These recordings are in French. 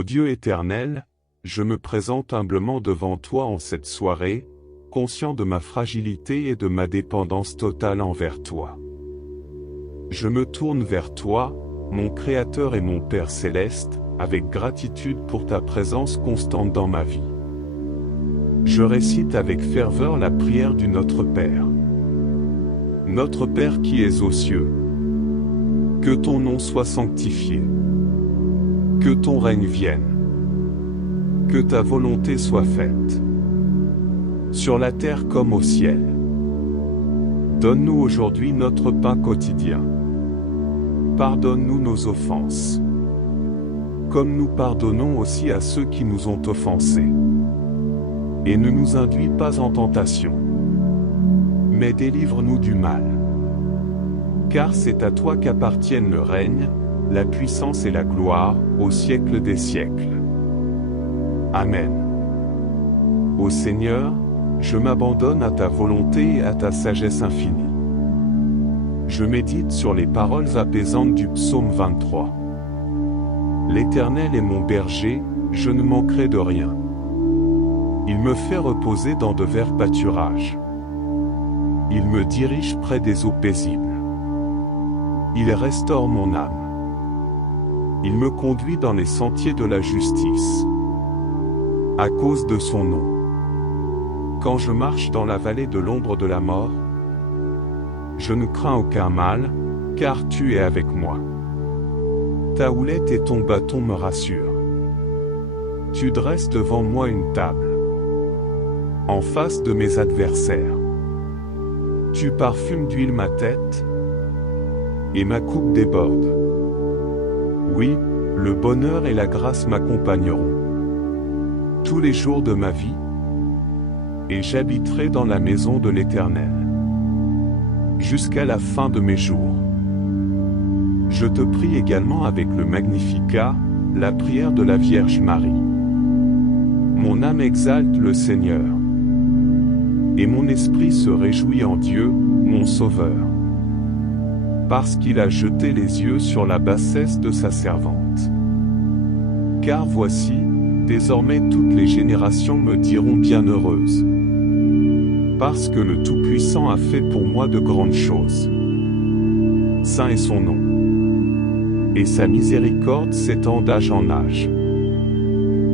Ô Dieu éternel, je me présente humblement devant toi en cette soirée, conscient de ma fragilité et de ma dépendance totale envers toi. Je me tourne vers toi, mon Créateur et mon Père céleste, avec gratitude pour ta présence constante dans ma vie. Je récite avec ferveur la prière du Notre Père. Notre Père qui es aux cieux, que ton nom soit sanctifié, que ton règne vienne, que ta volonté soit faite, sur la terre comme au ciel. Donne-nous aujourd'hui notre pain quotidien. Pardonne-nous nos offenses, comme nous pardonnons aussi à ceux qui nous ont offensés. Et ne nous induis pas en tentation, mais délivre-nous du mal. Car c'est à toi qu'appartiennent le règne, la puissance et la gloire, au siècle des siècles. Amen. Ô Seigneur, je m'abandonne à ta volonté et à ta sagesse infinie. Je médite sur les paroles apaisantes du psaume 23. L'Éternel est mon berger, je ne manquerai de rien. Il me fait reposer dans de verts pâturages. Il me dirige près des eaux paisibles. Il restaure mon âme. Il me conduit dans les sentiers de la justice, à cause de son nom. Quand je marche dans la vallée de l'ombre de la mort, je ne crains aucun mal, car tu es avec moi. Ta houlette et ton bâton me rassurent. Tu dresses devant moi une table, en face de mes adversaires. Tu parfumes d'huile ma tête, et ma coupe déborde. Oui, le bonheur et la grâce m'accompagneront tous les jours de ma vie, et j'habiterai dans la maison de l'Éternel jusqu'à la fin de mes jours. Je te prie également avec le Magnificat, la prière de la Vierge Marie. Mon âme exalte le Seigneur, et mon esprit se réjouit en Dieu, mon Sauveur, parce qu'il a jeté les yeux sur la bassesse de sa servante. Car voici, désormais toutes les générations me diront bienheureuse, parce que le Tout-Puissant a fait pour moi de grandes choses. Saint est son nom, et sa miséricorde s'étend d'âge en âge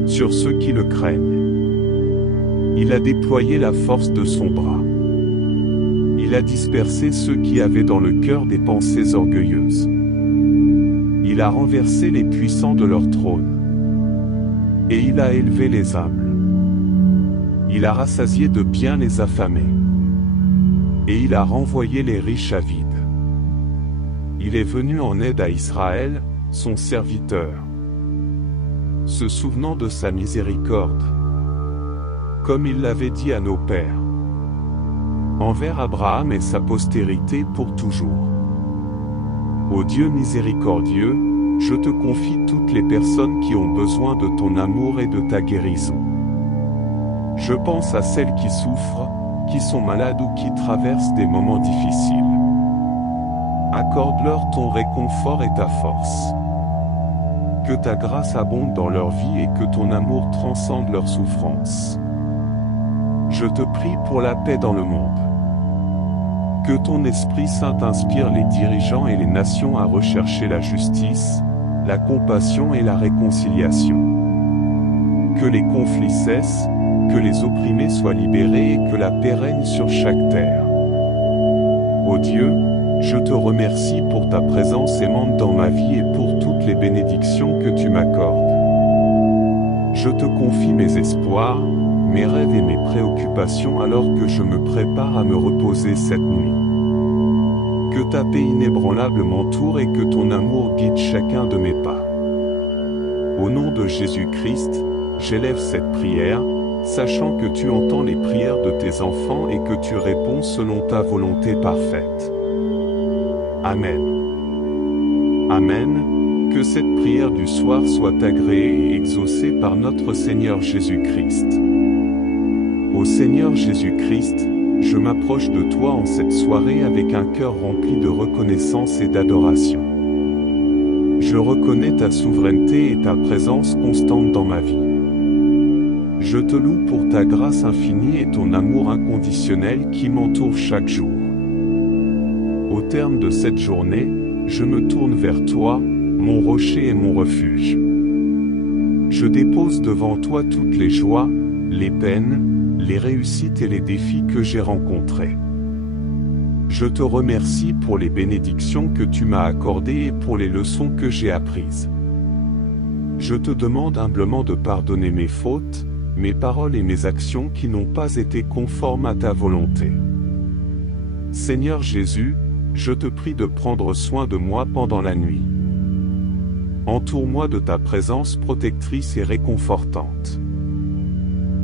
sur ceux qui le craignent. Il a déployé la force de son bras. Il a dispersé ceux qui avaient dans le cœur des pensées orgueilleuses. Il a renversé les puissants de leur trône, et il a élevé les humbles. Il a rassasié de biens les affamés, et il a renvoyé les riches à vide. Il est venu en aide à Israël, son serviteur, se souvenant de sa miséricorde, comme il l'avait dit à nos pères, envers Abraham et sa postérité pour toujours. Ô Dieu miséricordieux, je te confie toutes les personnes qui ont besoin de ton amour et de ta guérison. Je pense à celles qui souffrent, qui sont malades ou qui traversent des moments difficiles. Accorde-leur ton réconfort et ta force. Que ta grâce abonde dans leur vie et que ton amour transcende leurs souffrances. Je te prie pour la paix dans le monde. Que ton Esprit Saint inspire les dirigeants et les nations à rechercher la justice, la compassion et la réconciliation. Que les conflits cessent, que les opprimés soient libérés et que la paix règne sur chaque terre. Ô Dieu, je te remercie pour ta présence aimante dans ma vie et pour toutes les bénédictions que tu m'accordes. Je te confie mes espoirs, mes rêves et mes préoccupations alors que je me prépare à me reposer cette nuit. Que ta paix inébranlable m'entoure et que ton amour guide chacun de mes pas. Au nom de Jésus-Christ, j'élève cette prière, sachant que tu entends les prières de tes enfants et que tu réponds selon ta volonté parfaite. Amen. Amen. Que cette prière du soir soit agréée et exaucée par notre Seigneur Jésus-Christ. Ô Seigneur Jésus-Christ, je m'approche de toi en cette soirée avec un cœur rempli de reconnaissance et d'adoration. Je reconnais ta souveraineté et ta présence constante dans ma vie. Je te loue pour ta grâce infinie et ton amour inconditionnel qui m'entoure chaque jour. Au terme de cette journée, je me tourne vers toi, mon rocher et mon refuge. Je dépose devant toi toutes les joies, les peines, les réussites et les défis que j'ai rencontrés. Je te remercie pour les bénédictions que tu m'as accordées et pour les leçons que j'ai apprises. Je te demande humblement de pardonner mes fautes, mes paroles et mes actions qui n'ont pas été conformes à ta volonté. Seigneur Jésus, je te prie de prendre soin de moi pendant la nuit. Entoure-moi de ta présence protectrice et réconfortante.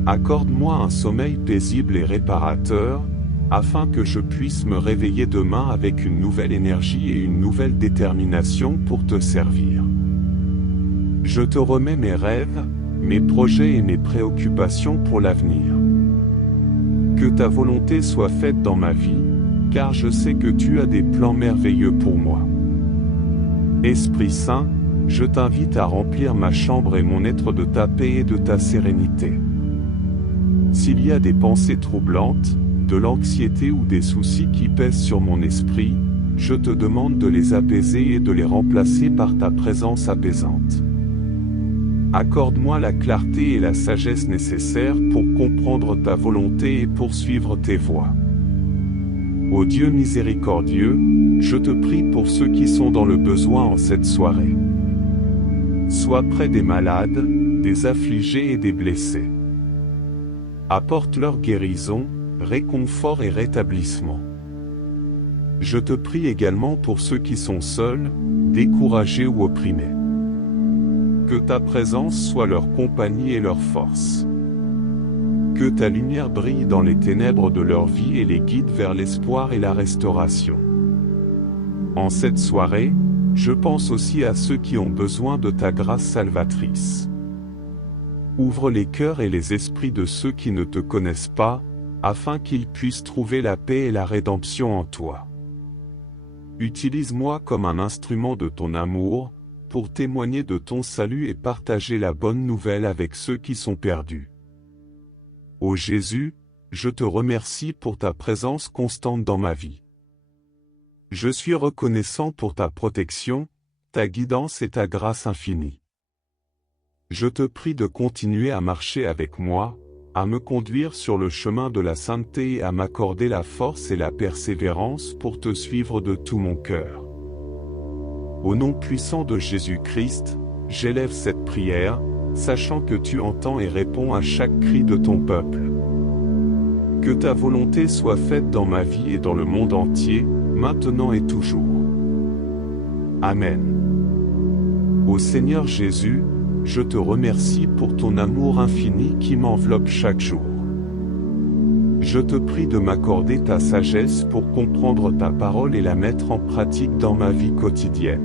Accorde-moi un sommeil paisible et réparateur, afin que je puisse me réveiller demain avec une nouvelle énergie et une nouvelle détermination pour te servir. Je te remets mes rêves, mes projets et mes préoccupations pour l'avenir. Que ta volonté soit faite dans ma vie, car je sais que tu as des plans merveilleux pour moi. Esprit Saint, je t'invite à remplir ma chambre et mon être de ta paix et de ta sérénité. S'il y a des pensées troublantes, de l'anxiété ou des soucis qui pèsent sur mon esprit, je te demande de les apaiser et de les remplacer par ta présence apaisante. Accorde-moi la clarté et la sagesse nécessaires pour comprendre ta volonté et poursuivre tes voies. Ô Dieu miséricordieux, je te prie pour ceux qui sont dans le besoin en cette soirée. Sois près des malades, des affligés et des blessés. Apporte leur guérison, réconfort et rétablissement. Je te prie également pour ceux qui sont seuls, découragés ou opprimés. Que ta présence soit leur compagnie et leur force. Que ta lumière brille dans les ténèbres de leur vie et les guide vers l'espoir et la restauration. En cette soirée, je pense aussi à ceux qui ont besoin de ta grâce salvatrice. Ouvre les cœurs et les esprits de ceux qui ne te connaissent pas, afin qu'ils puissent trouver la paix et la rédemption en toi. Utilise-moi comme un instrument de ton amour, pour témoigner de ton salut et partager la bonne nouvelle avec ceux qui sont perdus. Ô Jésus, je te remercie pour ta présence constante dans ma vie. Je suis reconnaissant pour ta protection, ta guidance et ta grâce infinie. Je te prie de continuer à marcher avec moi, à me conduire sur le chemin de la sainteté et à m'accorder la force et la persévérance pour te suivre de tout mon cœur. Au nom puissant de Jésus-Christ, j'élève cette prière, sachant que tu entends et réponds à chaque cri de ton peuple. Que ta volonté soit faite dans ma vie et dans le monde entier, maintenant et toujours. Amen. Ô Seigneur Jésus, je te remercie pour ton amour infini qui m'enveloppe chaque jour. Je te prie de m'accorder ta sagesse pour comprendre ta parole et la mettre en pratique dans ma vie quotidienne.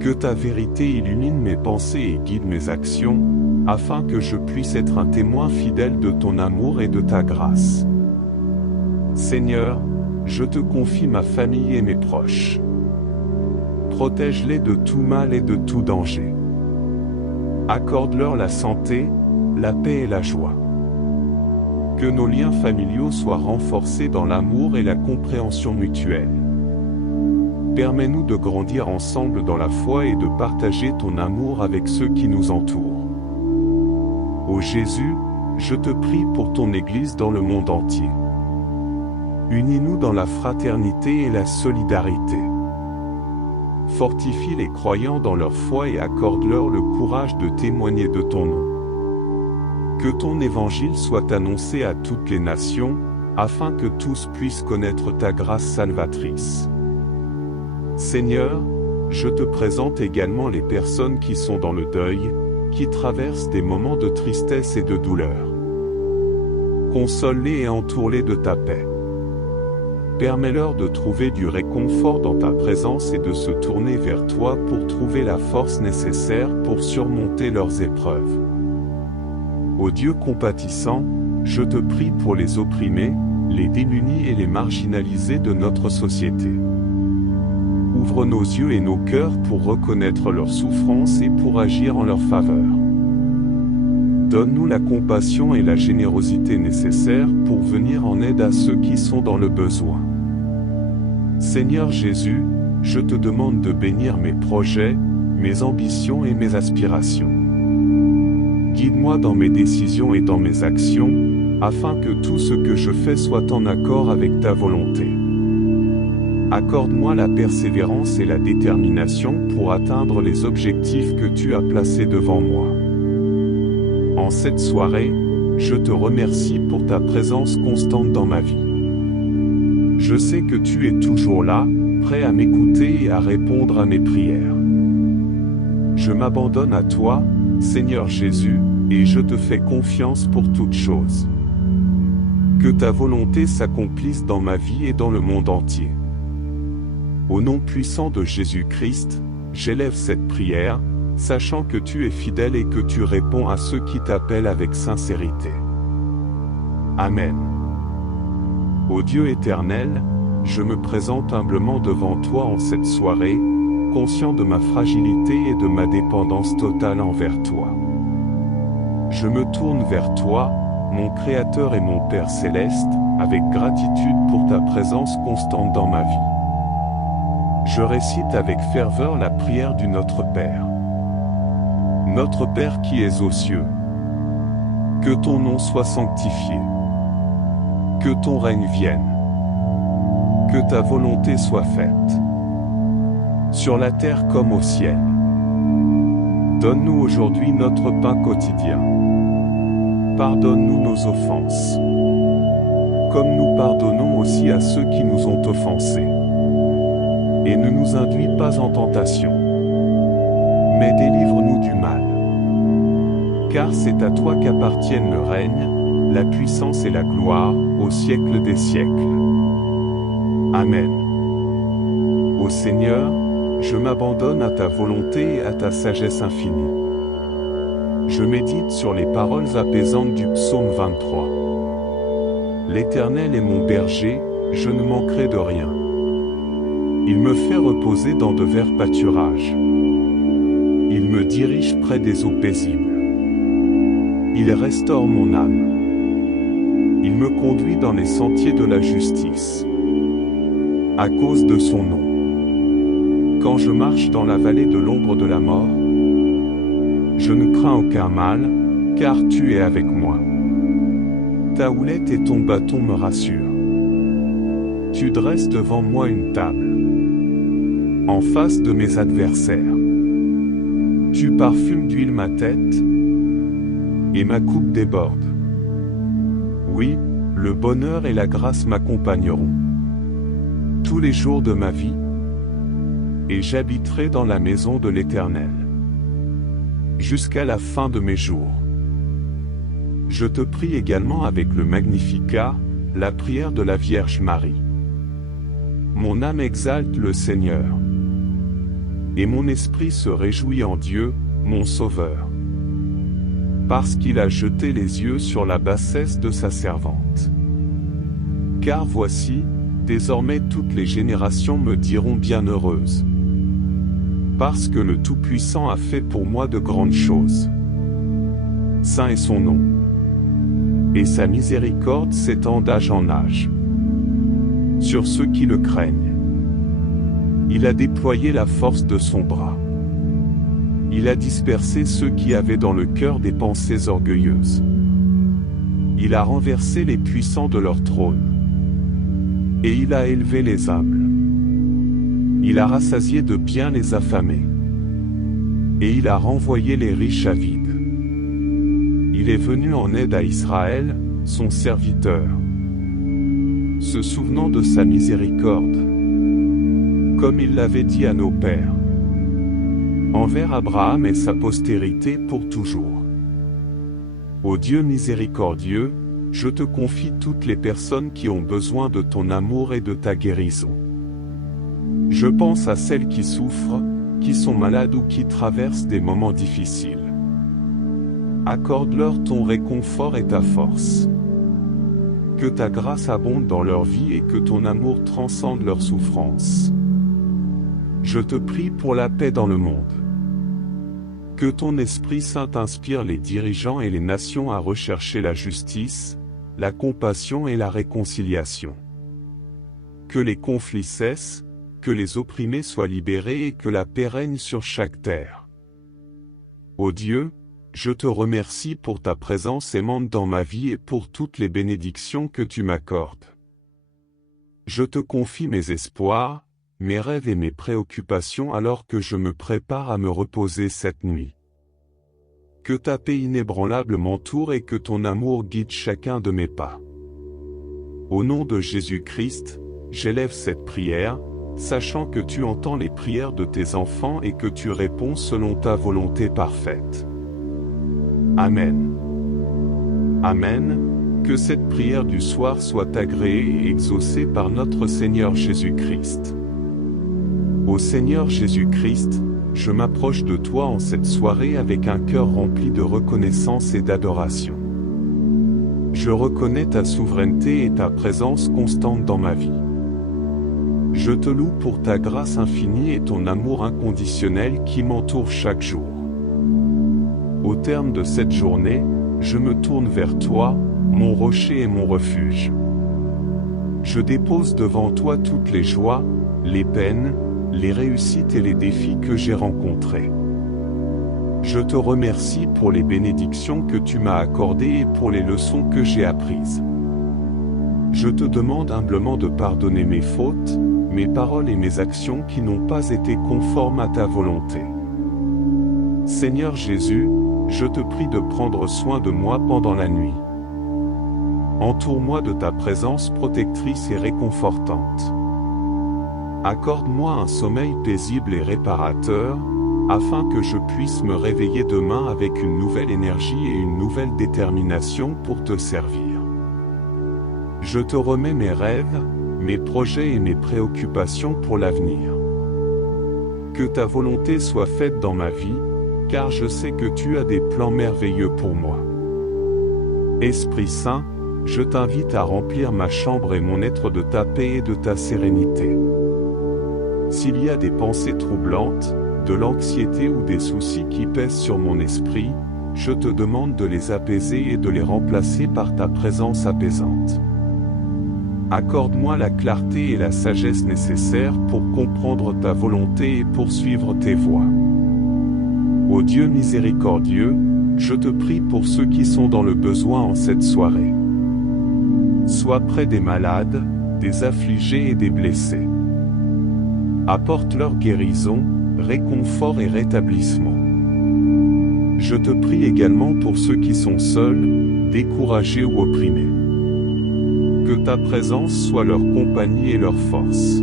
Que ta vérité illumine mes pensées et guide mes actions, afin que je puisse être un témoin fidèle de ton amour et de ta grâce. Seigneur, je te confie ma famille et mes proches. Protège-les de tout mal et de tout danger. Accorde-leur la santé, la paix et la joie. Que nos liens familiaux soient renforcés dans l'amour et la compréhension mutuelle. Permets-nous de grandir ensemble dans la foi et de partager ton amour avec ceux qui nous entourent. Ô Jésus, je te prie pour ton Église dans le monde entier. Unis-nous dans la fraternité et la solidarité. Fortifie les croyants dans leur foi et accorde-leur le courage de témoigner de ton nom. Que ton évangile soit annoncé à toutes les nations, afin que tous puissent connaître ta grâce salvatrice. Seigneur, je te présente également les personnes qui sont dans le deuil, qui traversent des moments de tristesse et de douleur. Console-les et entoure-les de ta paix. Permets-leur de trouver du réconfort dans ta présence et de se tourner vers toi pour trouver la force nécessaire pour surmonter leurs épreuves. Ô Dieu compatissant, je te prie pour les opprimés, les démunis et les marginalisés de notre société. ouvre nos yeux et nos cœurs pour reconnaître leurs souffrances et pour agir en leur faveur. Donne-nous la compassion et la générosité nécessaires pour venir en aide à ceux qui sont dans le besoin. Seigneur Jésus, je te demande de bénir mes projets, mes ambitions et mes aspirations. Guide-moi dans mes décisions et dans mes actions, afin que tout ce que je fais soit en accord avec ta volonté. Accorde-moi la persévérance et la détermination pour atteindre les objectifs que tu as placés devant moi. En cette soirée, je te remercie pour ta présence constante dans ma vie. Je sais que tu es toujours là, prêt à m'écouter et à répondre à mes prières. Je m'abandonne à toi, Seigneur Jésus, et je te fais confiance pour toutes choses. Que ta volonté s'accomplisse dans ma vie et dans le monde entier. Au nom puissant de Jésus-Christ, j'élève cette prière, sachant que tu es fidèle et que tu réponds à ceux qui t'appellent avec sincérité. Amen. Ô Dieu éternel, je me présente humblement devant toi en cette soirée, conscient de ma fragilité et de ma dépendance totale envers toi. Je me tourne vers toi, mon Créateur et mon Père céleste, avec gratitude pour ta présence constante dans ma vie. Je récite avec ferveur la prière du Notre Père. Notre Père qui es aux cieux, que ton nom soit sanctifié, que ton règne vienne, que ta volonté soit faite, sur la terre comme au ciel. Donne-nous aujourd'hui notre pain quotidien. Pardonne-nous nos offenses, comme nous pardonnons aussi à ceux qui nous ont offensés. Et ne nous induis pas en tentation, mais délivre-nous du mal. Car c'est à toi qu'appartiennent le règne, la puissance et la gloire, au siècle des siècles. Amen. Ô Seigneur, je m'abandonne à ta volonté et à ta sagesse infinie. Je médite sur les paroles apaisantes du psaume 23. L'Éternel est mon berger, je ne manquerai de rien. Il me fait reposer dans de verts pâturages. Il me dirige près des eaux paisibles. Il restaure mon âme. Il me conduit dans les sentiers de la justice, à cause de son nom. Quand je marche dans la vallée de l'ombre de la mort, je ne crains aucun mal, car tu es avec moi. Ta houlette et ton bâton me rassurent. Tu dresses devant moi une table, en face de mes adversaires. Tu parfumes d'huile ma tête, et ma coupe déborde. Oui, le bonheur et la grâce m'accompagneront tous les jours de ma vie, et j'habiterai dans la maison de l'Éternel jusqu'à la fin de mes jours. Je te prie également avec le Magnificat, la prière de la Vierge Marie. Mon âme exalte le Seigneur, et mon esprit se réjouit en Dieu, mon Sauveur, parce qu'il a jeté les yeux sur la bassesse de sa servante. Car voici, désormais toutes les générations me diront bienheureuse, parce que le Tout-Puissant a fait pour moi de grandes choses. Saint est son nom, et sa miséricorde s'étend d'âge en âge sur ceux qui le craignent. Il a déployé la force de son bras. Il a dispersé ceux qui avaient dans le cœur des pensées orgueilleuses. Il a renversé les puissants de leur trône, et il a élevé les humbles. Il a rassasié de bien les affamés, et il a renvoyé les riches avides. Il est venu en aide à Israël, son serviteur, se souvenant de sa miséricorde, comme il l'avait dit à nos pères, envers Abraham et sa postérité pour toujours. Ô Dieu miséricordieux, je te confie toutes les personnes qui ont besoin de ton amour et de ta guérison. Je pense à celles qui souffrent, qui sont malades ou qui traversent des moments difficiles. Accorde-leur ton réconfort et ta force. Que ta grâce abonde dans leur vie et que ton amour transcende leurs souffrances. je te prie pour la paix dans le monde. Que ton Esprit Saint inspire les dirigeants et les nations à rechercher la justice, la compassion et la réconciliation. Que les conflits cessent, que les opprimés soient libérés et que la paix règne sur chaque terre. Ô Dieu, je te remercie pour ta présence aimante dans ma vie et pour toutes les bénédictions que tu m'accordes. Je te confie mes espoirs, mes rêves et mes préoccupations alors que je me prépare à me reposer cette nuit. Que ta paix inébranlable m'entoure et que ton amour guide chacun de mes pas. Au nom de Jésus-Christ, j'élève cette prière, sachant que tu entends les prières de tes enfants et que tu réponds selon ta volonté parfaite. Amen. Amen. Que cette prière du soir soit agréée et exaucée par notre Seigneur Jésus-Christ. Ô Seigneur Jésus-Christ, je m'approche de toi en cette soirée avec un cœur rempli de reconnaissance et d'adoration. Je reconnais ta souveraineté et ta présence constante dans ma vie. Je te loue pour ta grâce infinie et ton amour inconditionnel qui m'entoure chaque jour. Au terme de cette journée, je me tourne vers toi, mon rocher et mon refuge. Je dépose devant toi toutes les joies, les peines, les réussites et les défis que j'ai rencontrés. Je te remercie pour les bénédictions que tu m'as accordées et pour les leçons que j'ai apprises. Je te demande humblement de pardonner mes fautes, mes paroles et mes actions qui n'ont pas été conformes à ta volonté. Seigneur Jésus, je te prie de prendre soin de moi pendant la nuit. Entoure-moi de ta présence protectrice et réconfortante. Accorde-moi un sommeil paisible et réparateur, afin que je puisse me réveiller demain avec une nouvelle énergie et une nouvelle détermination pour te servir. Je te remets mes rêves, mes projets et mes préoccupations pour l'avenir. Que ta volonté soit faite dans ma vie, car je sais que tu as des plans merveilleux pour moi. Esprit Saint, je t'invite à remplir ma chambre et mon être de ta paix et de ta sérénité. S'il y a des pensées troublantes, de l'anxiété ou des soucis qui pèsent sur mon esprit, je te demande de les apaiser et de les remplacer par ta présence apaisante. Accorde-moi la clarté et la sagesse nécessaires pour comprendre ta volonté et poursuivre tes voies. Ô Dieu miséricordieux, je te prie pour ceux qui sont dans le besoin en cette soirée. Sois près des malades, des affligés et des blessés. Apporte leur guérison, réconfort et rétablissement. Je te prie également pour ceux qui sont seuls, découragés ou opprimés. Que ta présence soit leur compagnie et leur force.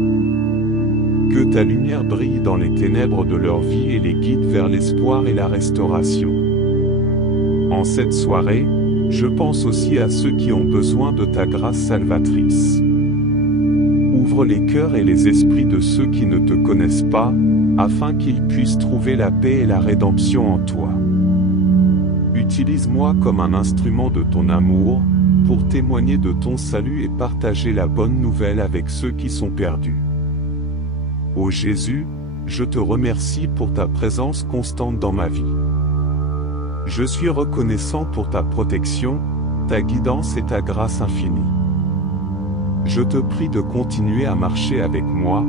Que ta lumière brille dans les ténèbres de leur vie et les guide vers l'espoir et la restauration. En cette soirée, je pense aussi à ceux qui ont besoin de ta grâce salvatrice. Ouvre les cœurs et les esprits de ceux qui ne te connaissent pas, afin qu'ils puissent trouver la paix et la rédemption en toi. Utilise-moi comme un instrument de ton amour, pour témoigner de ton salut et partager la bonne nouvelle avec ceux qui sont perdus. Ô Jésus, je te remercie pour ta présence constante dans ma vie. Je suis reconnaissant pour ta protection, ta guidance et ta grâce infinie. Je te prie de continuer à marcher avec moi,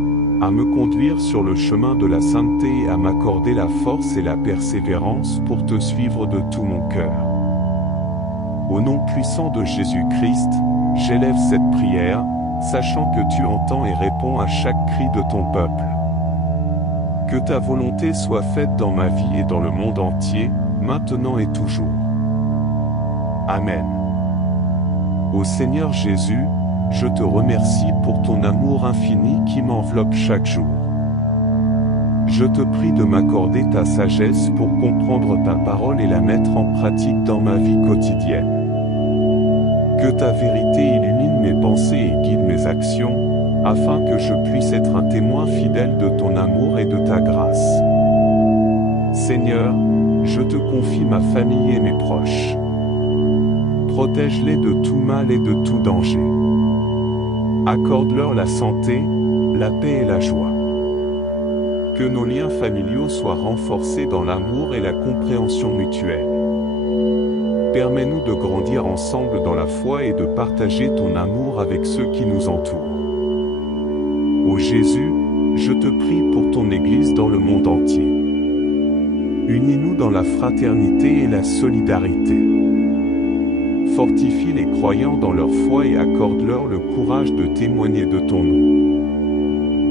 à me conduire sur le chemin de la sainteté et à m'accorder la force et la persévérance pour te suivre de tout mon cœur. Au nom puissant de Jésus-Christ, j'élève cette prière, sachant que tu entends et réponds à chaque cri de ton peuple. Que ta volonté soit faite dans ma vie et dans le monde entier, maintenant et toujours. Amen. Ô Seigneur Jésus, je te remercie pour ton amour infini qui m'enveloppe chaque jour. Je te prie de m'accorder ta sagesse pour comprendre ta parole et la mettre en pratique dans ma vie quotidienne. Que ta vérité illumine mes pensées et guide mes actions, afin que je puisse être un témoin fidèle de ton amour et de ta grâce. Seigneur, je te confie ma famille et mes proches. Protège-les de tout mal et de tout danger. Accorde-leur la santé, la paix et la joie. Que nos liens familiaux soient renforcés dans l'amour et la compréhension mutuelle. Permets-nous de grandir ensemble dans la foi et de partager ton amour avec ceux qui nous entourent. Ô Jésus, je te prie pour ton Église dans le monde entier. Unis-nous dans la fraternité et la solidarité. Fortifie les croyants dans leur foi et accorde-leur le courage de témoigner de ton nom.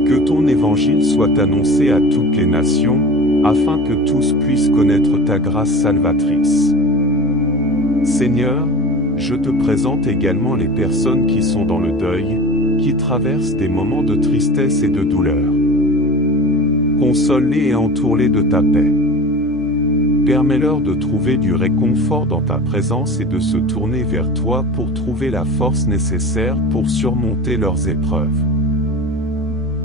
Que ton évangile soit annoncé à toutes les nations, afin que tous puissent connaître ta grâce salvatrice. Seigneur, je te présente également les personnes qui sont dans le deuil, qui traversent des moments de tristesse et de douleur. Console-les et entoure-les de ta paix. Permets-leur de trouver du réconfort dans ta présence et de se tourner vers toi pour trouver la force nécessaire pour surmonter leurs épreuves.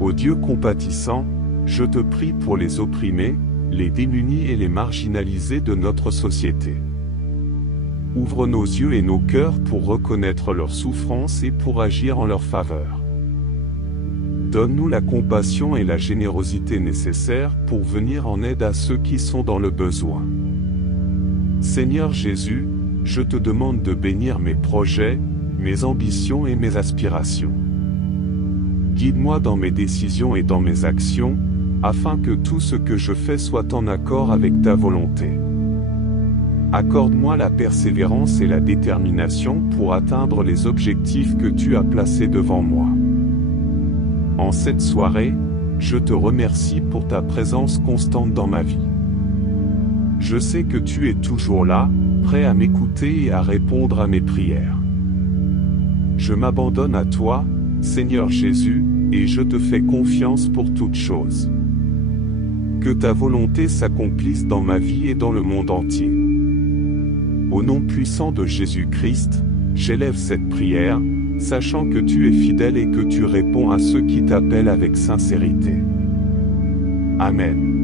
Ô Dieu compatissant, je te prie pour les opprimés, les démunis et les marginalisés de notre société. Ouvre nos yeux et nos cœurs pour reconnaître leurs souffrances et pour agir en leur faveur. Donne-nous la compassion et la générosité nécessaires pour venir en aide à ceux qui sont dans le besoin. Seigneur Jésus, je te demande de bénir mes projets, mes ambitions et mes aspirations. Guide-moi dans mes décisions et dans mes actions, afin que tout ce que je fais soit en accord avec ta volonté. Accorde-moi la persévérance et la détermination pour atteindre les objectifs que tu as placés devant moi. En cette soirée, je te remercie pour ta présence constante dans ma vie. Je sais que tu es toujours là, prêt à m'écouter et à répondre à mes prières. Je m'abandonne à toi, Seigneur Jésus, et je te fais confiance pour toutes choses. Que ta volonté s'accomplisse dans ma vie et dans le monde entier. Au nom puissant de Jésus-Christ, j'élève cette prière, sachant que tu es fidèle et que tu réponds à ceux qui t'appellent avec sincérité. Amen.